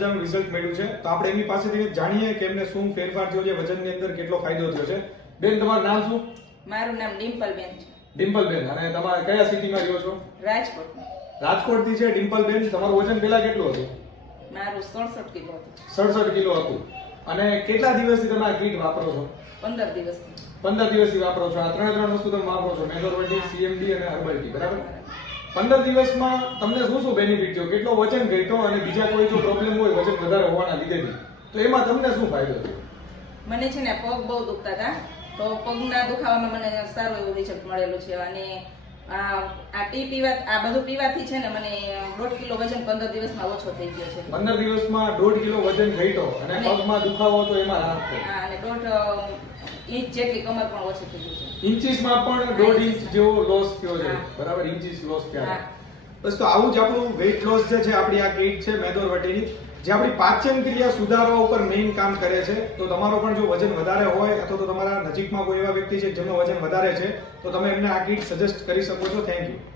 મજાનું રિઝલ્ટ મળ્યું છે. તો આપણે એમની પાસેથી જાણીએ કે એમને શું ફેરફાર થયો છે, વજનની અંદર કેટલો ફાયદો થયો છે. બેન, તમારું નામ શું? મારું નામ ડિમ્પલબેન છે. ડિમ્પલબેન, અને તમારે કયા સિટીમાં રહ્યો છો? રાજકોટ. રાજકોટથી છે ડિમ્પલબેન. તમારું વજન પહેલા કેટલું હતું? મારું 67 કિલો હતું. 67 કિલો હતું. અને કેટલા દિવસથી તમે આ કીટ વાપરો છો? 15 દિવસથી. 15 દિવસથી વાપરો છો. આ ત્રણ વસ્તુ તમે વાપરો છો, મેલોરવટી, સીએમડી અને હર્બલ ટી, બરાબર? 15 દિવસમાં તમને શું શું બેનિફિટ થયો? કેટલો વજન ઘટ્યો? અને બીજા કોઈ જો પ્રોબ્લેમ હોય વજન વધારે હોવાના લીધે તો એમાં તમને શું ફાયદો થયો? મને છે ને પગ બહુ દુખતા હતા, તો પગના દુખાવામાં મને સારું એવું રિઝલ્ટ મળેલું છે. અને આ ટી આ બધું પીવાથી છે ને મને 1.5 કિલો વજન 15 દિવસમાં ઓછો થઈ ગયો છે. 15 દિવસમાં 1.5 કિલો વજન ઘટ્યો અને પગમાં દુખાવો તો એમાં રાહત થઈ. હા, અને 1.5 ઇંચ જેટલી કમર પણ ઓછી થઈ ગઈ છે. ઇન્ચીસમાં પણ 1.5 ઇંચ જેવો લોસ થયો છે, બરાબર? ઇન્ચીસ લોસ થયા. બસ, તો આવું જ આપણું વેઇટ લોસ જે છે, આપણી આ કીટ છે મેદોરવટીની, જે આપણી પાચન ક્રિયા સુધારવા ઉપર મેઇન કામ કરે છે. તો તમારો પણ જો વજન વધારે હોય અથવા તો તમારા નજીકમાં કોઈ એવા વ્યક્તિ છે જેમનું વજન વધારે છે, તો તમે એમને આ કીટ સજેસ્ટ કરી શકો છો. Thank you.